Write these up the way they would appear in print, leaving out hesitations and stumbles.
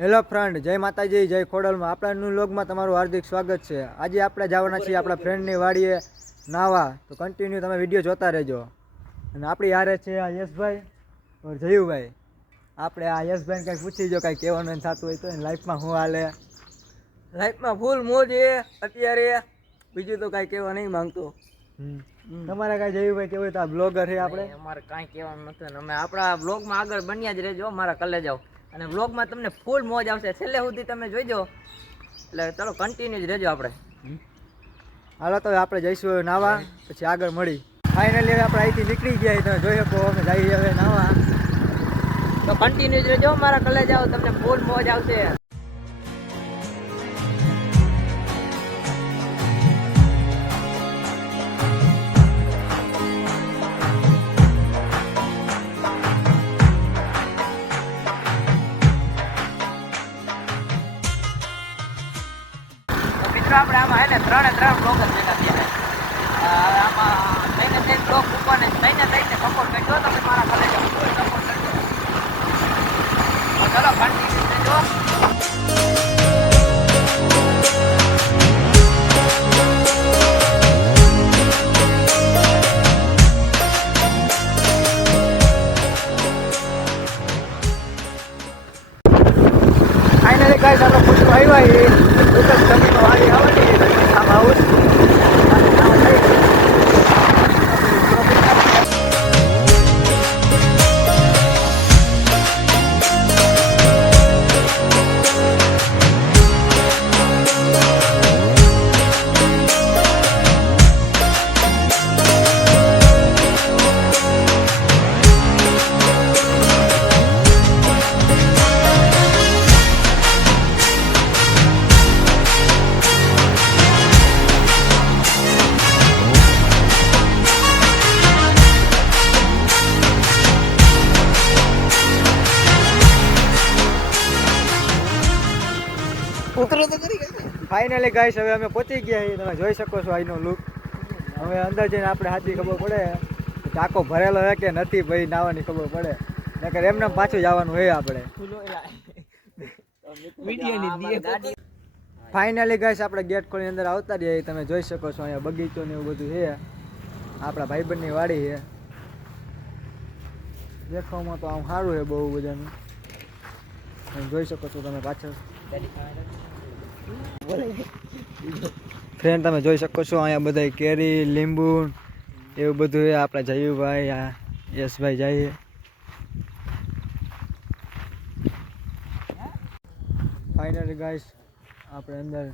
Hello friend, જય માતાજી, જય ખોડલમાં. આપણા ન્યૂ વ્લોગમાં તમારું હાર્દિક સ્વાગત છે. આજે આપણે જવાના છીએ આપણા ફ્રેન્ડની વાડીએ નાવા, તો કન્ટિન્યુ તમે વિડીયો જોતા રહેજો. અને આપણી હારે છે આ યશભાઈ ઓર જયુભાઈ. આપણે આ યશભાઈને કંઈક પૂછી જો, કાંઈ કહેવાનું થતું હોય તો લાઈફમાં શું હાલે. લાઈફમાં ફૂલ મોજ છે અત્યારે, બીજું તો કાંઈ કહેવા નહીં માંગતો. તમારે કાંઈ જયુભાઈ કેવું હોય તો આ બ્લોગર છે આપણે. અમારે કાંઈ કહેવાનું નથી, અમે આપણા બ્લોગમાં આગળ બન્યા જ રહેજો, મારા કલે જાઓ. અને બ્લોગમાં તમને ફૂલ મોજ આવશે, છેલ્લે સુધી તમે જોઈજો. એટલે ચાલો કન્ટિન્યુ જ રહેજો આપણે. હાલો તો આપણે જઈશું નાવા, પછી આગળ મળી. ફાઇનલી હવે આપણે અહીંથી નીકળી ગયા, તમે જોઈ શકો અમે જઈએ હવે નાવા. તો કન્ટિન્યુ જ રહેજો, મારા કલે જાઓ, તમને ફૂલ મોજ આવશે. આપણે આમાં હે ને 3 બ્લોગ જ ભેગા થયા. આમાં થઈને બ્લોગ મૂકવાને થઈને સપોર્ટ કરજો, તમે મારા ઘરે જાઓ સપોર્ટ કરજો. ચલો કન્ટિન્યુ રહેજો. ફાઇનલી ગાઈસ આપણે પૂછવા આવ્યા જમીનો વાળી આવવાની આમ હાઉસ. ફાઇનલી ગાઈસ હવે અમે પહોંચી ગયા છીએ, તમે જોઈ શકો છો અહીંનો લુક. હવે અંદર જઈને આપણે હાથી ખબર પડે ટાંકો ભરેલો છે કે નથી, ભાઈ નાવાની ખબર પડે, નકર એમને પાછું જવાનું હોય આપણે. ફાઇનલી ગાઈસ આપણે ગેટ ખોલીને અંદર આવતા રહીએ, તમે જોઈ શકો છો અહીંયા બગીચો ને એવું બધું છે. આપણા ભાઈબંધની વાડી છે. દેખાવમાં તો આમ સારું છે બહુ બધાનું, જોઈ શકો છો તમે પાછળ. ફ્રેન્ડ તમે જોઈ શકો છો અહીંયા બધા કેરી લીંબુ એવું બધું છે. આપણા જયુભાઈ આ યશભાઈ જઈએ. ફાઇનલી ગાઈસ આપણે અંદર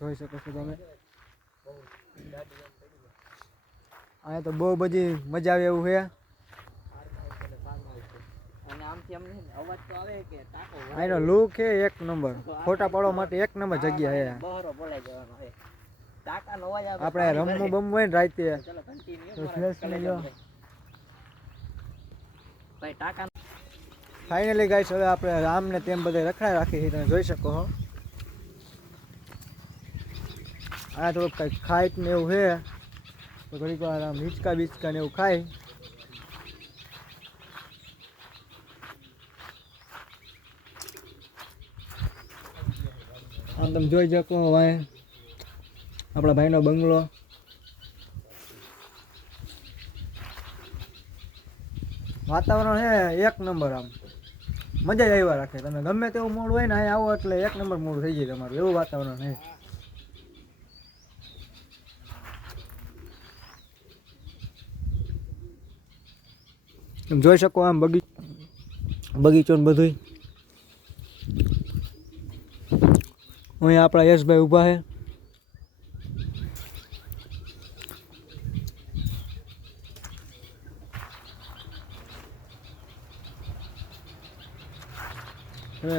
જોઈ શકો છો તમે. અહીંયા તો બહુ બધી મજા આવે એવું છે. આનો લુક છે એક નંબર, ફોટા પાડવા માટે એક નંબર જગ્યા છે. આપણે રમવું બમવું હોય ને રાતે ફાઇનલી ગાઈસ હવે આપણે આમ ને તેમ બધે રખડાઈ રાખી છે, તમે જોઈ શકો છો. આ થોડુંક કંઈક ખાઈટ ને એવું છે, તો ઘડીક વાર આમ હિંચકા બીચકા ને એવું ખાય. આમ તમે જોઈ શકો ભાઈ આપણા ભાઈનો બંગલો. વાતાવરણ છે એક નંબર, આમ મજા જ આવ્યા રાખે. તમે ગમે તેવું મૂડ હોય ને અહીં આવો એટલે એક નંબર મૂડ થઈ જાય તમારું, એવું વાતાવરણ છે. તમે જોઈ શકો આમ બગીચો ને બધું. અહીંયા આપણા યશભાઈ ઊભા છે.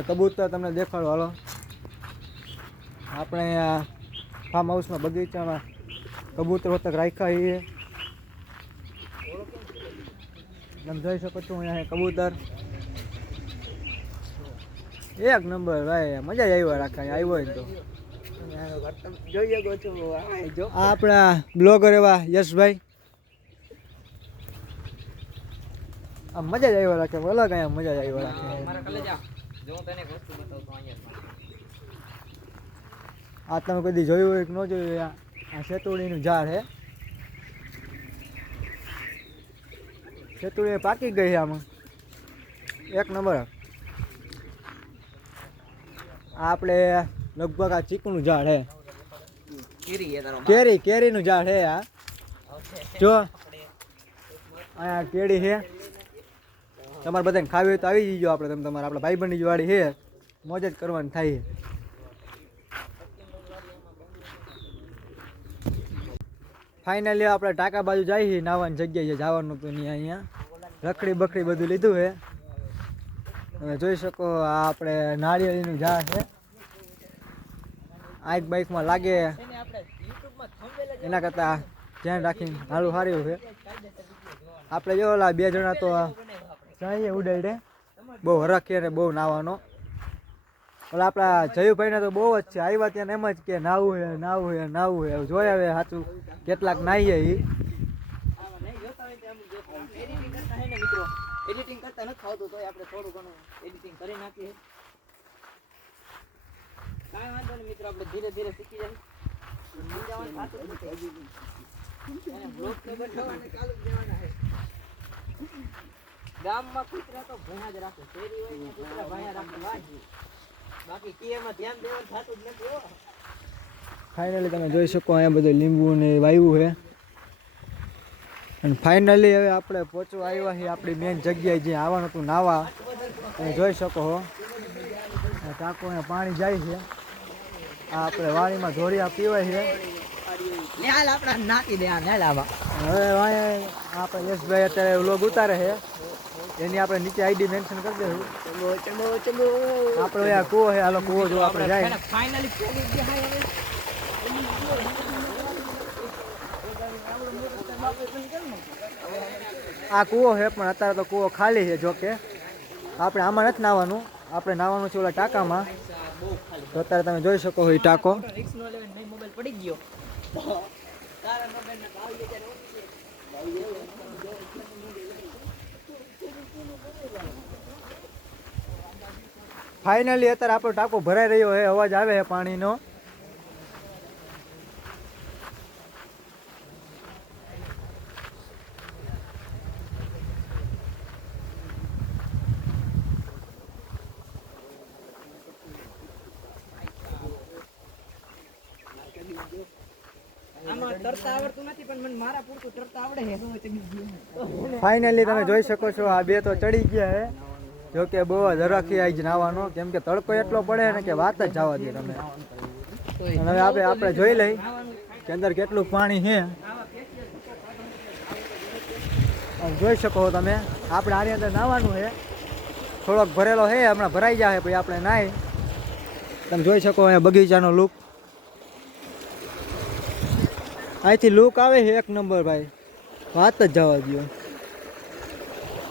કબૂતર તમને દેખાડો હાલો. આપણે અહીંયા ફાર્મ હાઉસમાં બગીચામાં કબૂતર હોતક રાખ્યા છીએ. તમે જોઈ શકો છો અહીંયા કબૂતર એક નંબર ભાઈ, મજા જ આવ્યા રાખે આવ્યો હોય તો. જોઈ શકો છો આપણા બ્લોગર એવા યશભાઈ. આમ મજા જ આવ્યા રાખે, અલગ અહીંયા મજા જ આવ્યા રાખે. જો હું તને એક વસ્તુ બતાવું તો અહીંયા આ તમે કદી જોયું હોય કે ન જોયું હોય, આ શેતુડીનું ઝાડ છે. શેતુડી પાકી ગઈ છે આમાં એક નંબર. આ આપણે લગભગ આ ચીકુનું ઝાડ છે, કેરીનું ઝાડ છે. આ જો અહીંયા કેરી છે. તમારે બધાને ખાવી હોય તો આવી જજો. આપણે તમારે આપણા ભાઈબંધની જ વાડી છે, મોજ જ કરવાની થાય છે. ફાઇનલી આપણે ટાંકા બાજુ જઈએ છીએ, નાવાની જગ્યાએ છે જવાનું હતું નહીં. અહીંયા રખડી બખડી બધું લીધું છે. તમે જોઈ શકો આ આપણે નાળિયેરીનું ઝાડ છે. આઈક બાઇકમાં લાગે એના કરતાં ધ્યાન રાખીને હાલું સારું છે. આપણે જો ઓલા 2 જણા તો ચાઈએ ઉડાડે, બહુ હરખે ને બહુ નાવાનો. ઓલા આપણા જયુભાઈને તો બહુ જ છે, આવ્યા ત્યાં એમ જ કે નાવું છે નાવું છે નાવું છે. જોયા હવે સાચું કેટલાક નાહીએ એ એડિટિંગ કરતા નથી આવતું, તોય આપણે થોડું ઘણું એડિટિંગ કરી નાખીએ. કાંઈ વાંધો નહીં મિત્રો, આપણે ધીરે ધીરે શીખી જાય. ગામમાં કૂતરા તો ભૂણા જ રાખે, શેરી હોય ને કૂતરા ભાયા રાખે વાજી. બાકી કે એમાં ધ્યાન દેવાનું થતું જ નથી. ફાઇનલી તમે જોઈ શકો અહીંયા બધું લીંબુ ને વાવ્યું છે. અને ફાઇનલી હવે આપણે પહોંચવા આવ્યા છીએ આપણી મેન જગ્યાએ જે આવવાનું હતું નાવા. તમે જોઈ શકો છો ટાંકો અહીંયા પાણી જાય છે. આ આપણે વાડીમાં ધોરિયા પીવાય છે. હવે આપણે યશભાઈ અત્યારે વ્લોગ ઉતારે છે, એની આપણે નીચે આઈડી મેન્શન કરી દઈશું. આપણે આ કૂવો છે, હાલો કૂવો જો આપણે જાય. આ કૂવો છે પણ અત્યારે તો કૂવો ખાલી છે. જોકે આપણે આમાં નથી નાવાનું, આપણે નાવાનું છે ઓલા ટાંકામાં. તો અત્યારે તમે જોઈ શકો છો એ ટાંકો. પડી ગયો ફાઇનલી અત્યારે આપણો ટાંકો ભરાઈ રહ્યો છે, અવાજ આવે છે પાણીનો. ફાઇનલી તમે જોઈ શકો છો આ 2 તો ચડી ગયા છે. જો કે બહુ જ હરખી આવી જ નાવાનો, કેમ કે તડકો એટલો પડે ને કે વાત જ જવા દે તમે. અને હવે આપણે જોઈ લઈ કે અંદર કેટલું પાણી છે. જોઈ શકો છો તમે, આપણે આની અંદર નાવાનું છે. થોડોક ભરેલો છે, હમણાં ભરાઈ જાય પછી આપણે નાહી. તમે જોઈ શકો અહીંયા બગીચાનો લુક. અહીંથી લુક આવે છે એક નંબર ભાઈ, વાત જ જવા દો.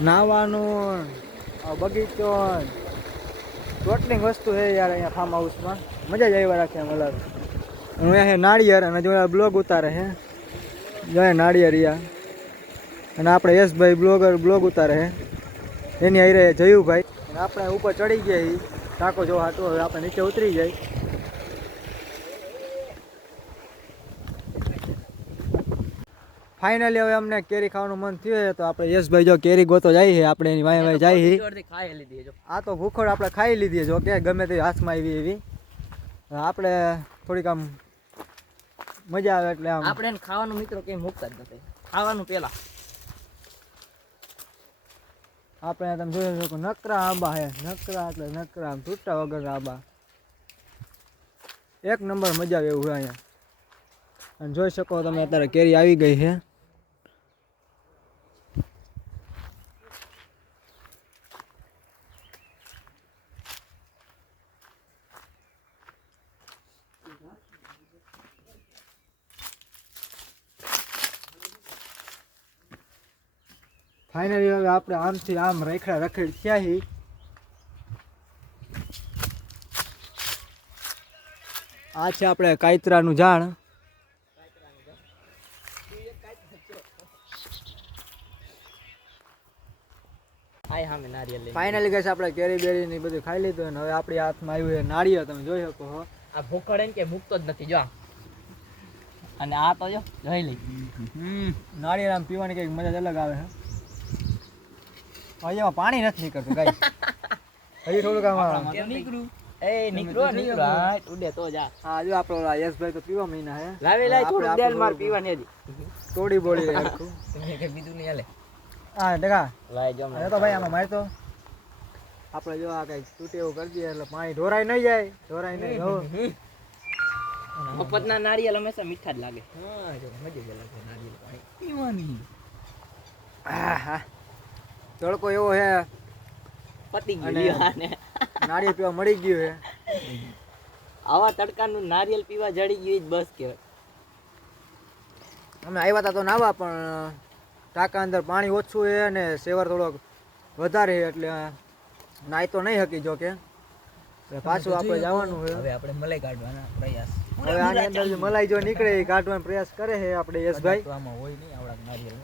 નાવાનું બગીચો ટોટલિંગ વસ્તુ છે યાર અહીંયા ફાર્મ હાઉસમાં. મજા જ આવ્યા રાખે એમ અલગ. અહીંયા છે નાળિયેર અને જો બ્લોગ ઉતારે છે, જો નાળિયેરિયા. અને આપણે યશભાઈ બ્લોગ ઉતારે છે, એની હારે જયુભાઈ. અને આપણે ઉપર ચડી ગયા ટાંકો જો હાટું. હવે આપણે નીચે ઉતરી જાય. ફાઇનલી હવે અમને કેરી ખાવાનું મન થયું છે, તો આપણે યશભાઈ જો કેરી ગોતો જાય છે. આપણે એની વાય જાય છે. આ તો ભૂખોડ આપણે ખાઈ લીધી. જો કે ગમે તે હાથમાં આવી એવી. આપણે થોડીક આમ મજા આવે એટલે આમ આપણે ખાવાનું મિત્રો કઈ મુકતા જ નથી. ખાવાનું પેલા આપણે તમે જોઈ શકો નકરા આંબા છે. નકરા એટલે નકરા, આમ તૂટા વગર આંબા. એક નંબર મજા આવે એવું છે અહીંયા. અને જોઈ શકો તમે અત્યારે કેરી આવી ગઈ છે. ફાઇનલી હવે આપણે આમથી આમ રેખડા રખડી થયા છીએ. આ છે આપણે કાયતરાનું ઝાડ. આ આય સામે નારિયેલ લઈને. ફાઇનલી ગાઈસ આપણે કેરી બેરી ને બધું ખાઈ લીધું અને હવે આપણી હાથમાં આવ્યું છે નાળિયેર. તમે જોઈ શકો છો. આ ભૂખડ એને કે મૂકતો જ નથી જો. અને આ તો જો જોઈ લઈ. નાળિયેર આમ પીવાની કંઈક મજા જ અલગ આવે છે. હવે એમાં પાણી નથી નીકળતું ગાઈસ. હજી થોડુંક આમાં નીકળું. એ નીકળો હા ઉડે તો જા. હા જો આપણો ઓલા યશભાઈ તો પીવા મહિના હે. લાવી થોડું આપણે દેલ માર પીવાની હતી. તોડી બોડી રહે આખું. તમે કે બીજું નહીં હાલે. હા ડગા લાય જો અરે તો ભાઈ આમાં માર તો આપણે જો આ કઈ તૂટે એવું કરી દઈએ એટલે પાણી ઢોરાઈ નહીં જાય. ઢોરાઈ નહીં જો. મફતના નારિયેલ હંમેશા મીઠા જ લાગે. હા જો મજા જ લાગે નારિયેલ પાણી પીવાની. આહા તડકો એવો હે પતી અને ગયું ને નાળિયેર પીવા મળી ગયું હે. આવા તડકાનું નારિયેલ પીવા જડી ગયું ઈ જ બસ કહેવાય. અમે આવ્યા હતા તો નાવા પણ ટાંકા અંદર પાણી ઓછું છે અને સેવર થોડોક વધારે છે એટલે નાઈ તો નહીં હકી જો કે એટલે પાછું આપણે જવાનું છે. હવે આપણે મલાઈ કાઢવાના પ્રયાસ. હવે આની અંદર જે મલાઈ જો નીકળે એ કાઢવાનો પ્રયાસ કરે છે આપણે યશભાઈ. આમાં હોય નહીં આવડા નારિયેલ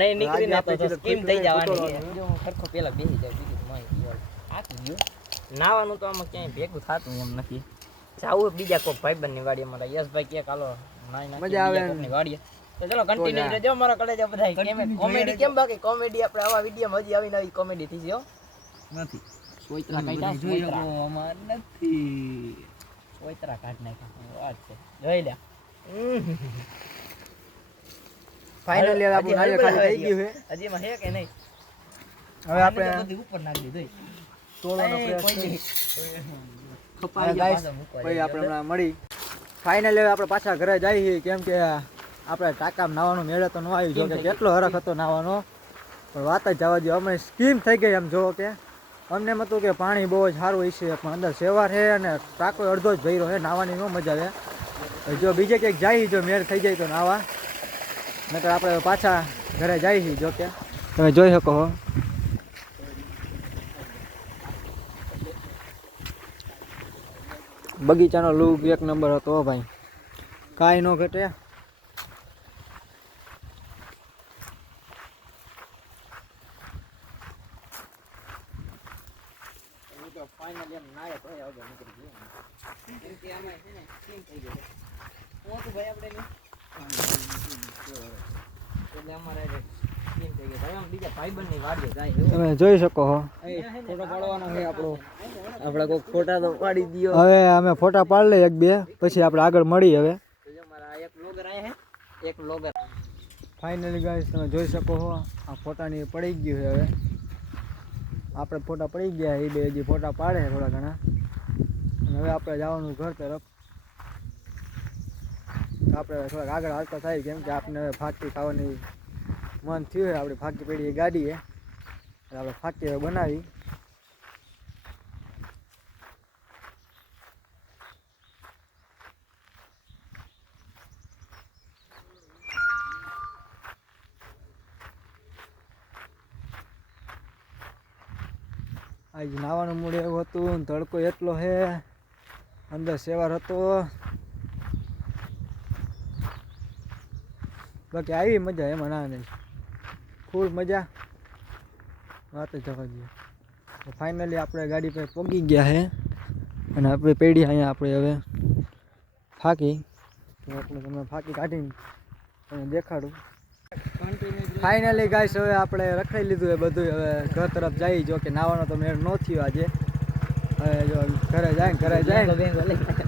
નહીં નીકળી ને તો સ્કીમ થઈ જવાની છે. જો હું સરખો પેલા બેસી જાય બીજું માહિતી આકી ગયો. નાવાનું તો આમાં ક્યાંય ભેગું થતું એમ નથી. જાવું બીજા કોઈક ભાઈબંધની વાડીએ મારા યશભાઈ કે હાલો નાઈ નાખી મજા આવે કોકની વાડીએ. તો ચલો કન્ટિન્યુ રહેજો મારા કલેજા બધાય. કેમ કોમેડી કેમ બાકી કોમેડી આપણે આવા વિડીયોમાં હજી આવી નવી કોમેડી થઈ છે હો. નથી સોયત્રા કાઢ્યા સોયત્રા અમાર નથી. સોયત્રા કાઢ નાખ્યા વાત છે જોઈ લે. ફાઇનલી આપણું નાળિયેર ખાલી થઈ ગયું છે. હજી એમાં હે કે નહીં હવે આપણે બધી ઉપર નાખી દીધું. તોડવાનો પ્રયાસ કરીએ. ખપાઈ ગાઈસ ભાઈ આપણે હમણાં મળી ફાઇનલી હવે આપણે પાછા ઘરે જઈએ છીએ કેમ કે આપણે ટાંકામાં નાવાનો મેળો તો ન આવ્યો જો કે કેટલો હરખ હતો નાવાનો પણ વાત જ જવા દો. અમે સ્કીમ થઈ ગઈ એમ જોવો કે અમને એમ હતું કે પાણી બહુ જ સારું હોય છે પણ અંદર સેવાર છે અને ટાંકો અડધો જ ભર્યો છે નાવાની ન મજા આવે. જો બીજે ક્યાંક જાય જો મેળ થઈ જાય તો નાવા નકર આપણે પાછા ઘરે જઈએ છીએ જો કે તમે જોઈ શકો છો. બગીચાનો લુક એક નંબર હતો ભાઈ કાંઈ ન ઘટે. ફાઇનલી એમ નાય તો આગળ નીકળી ગયો. કેમ કે આમાં છે ને સ્કીમ થઈ ગઈ. હું તો ભાઈ આપણે એટલે અમારે સ્કીમ થઈ ગઈ. ભાઈ આમ બીજા ભાઈબંધની વાડીએ જાય એવું. તમે જોઈ શકો છો. ફોટો પાડવાનો છે આપણો. આપણે કોઈ ફોટા તો પાડી દયો. હવે અમે ફોટા પાડી લઈએ એક બે પછી આપણે આગળ મળી. હવે જો મારા એક બ્લોગર આયા હે એક બ્લોગર. ફાઇનલી ગાઈસ તમે જોઈ શકો છો આ ફોટાની પડી ગયું છે. હવે આપણે ફોટા પડી ગયા એ બે હજી ફોટા પાડે છે થોડા ઘણા અને હવે આપણે જવાનું ઘર તરફ. આપણે થોડાક આગળ હાલતા થાય કેમ કે આપણે હવે ફાકી ખાવાની મન થયું છે. આપણી ફાકી પડી એ ગાડી છે એટલે આપણે ફાકી હવે બનાવી. આજે નાવાનું મૂડ એવું હતું ને તડકો એટલો છે અંદર સેવાર હતો બાકી આવી મજા એમાં ના નહીં ફૂલ મજા વાત જ જવા દઈએ. ફાઇનલી આપણે ગાડી પર પહોંચી ગયા છે અને આપણે પેઢી અહીંયા આપણે હવે ફાકી તો આપણે તમને ફાકી કાઢીને તમને દેખાડું. ફાઇનલી ગાઈસ હવે આપણે રખાઈ લીધું એ બધું. હવે ઘર તરફ જઈ જો કે નાવાનો તો મેળ ન થયો આજે. હવે જો ઘરે જાય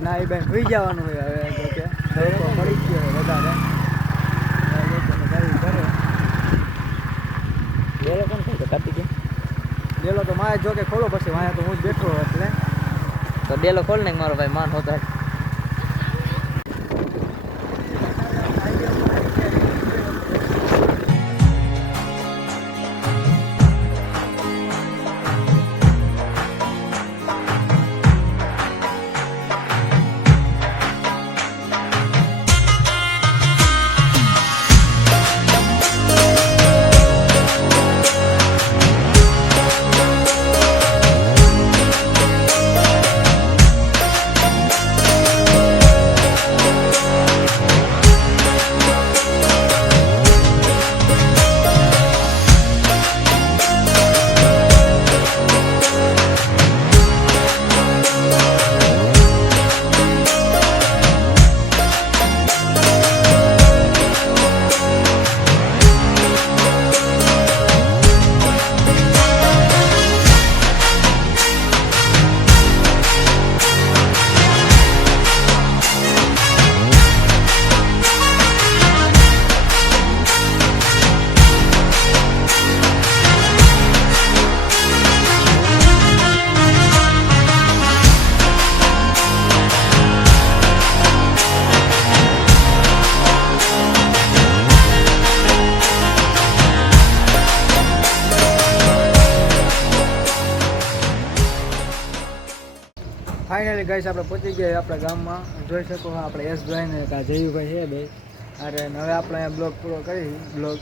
ના એ બેન સુઈ જવાનું હોય. હવે જો કે તડકો પડી ગયો હોય વધારે. ડેલો તો મારે જો કે ખોલો પછી વાયા તો હું જ બેઠો એટલે તો ડેલો ખોલ ને મારો ભાઈ માન હોતા. ફાઇનલી ગાઈસ આપણે પહોંચી ગયા આપણા ગામમાં. જોઈ શકો આપણે યશભાઈ ને જયુભાઈ છે ભાઈ. અરે હવે આપણે બ્લોગ પૂરો કરી બ્લોગ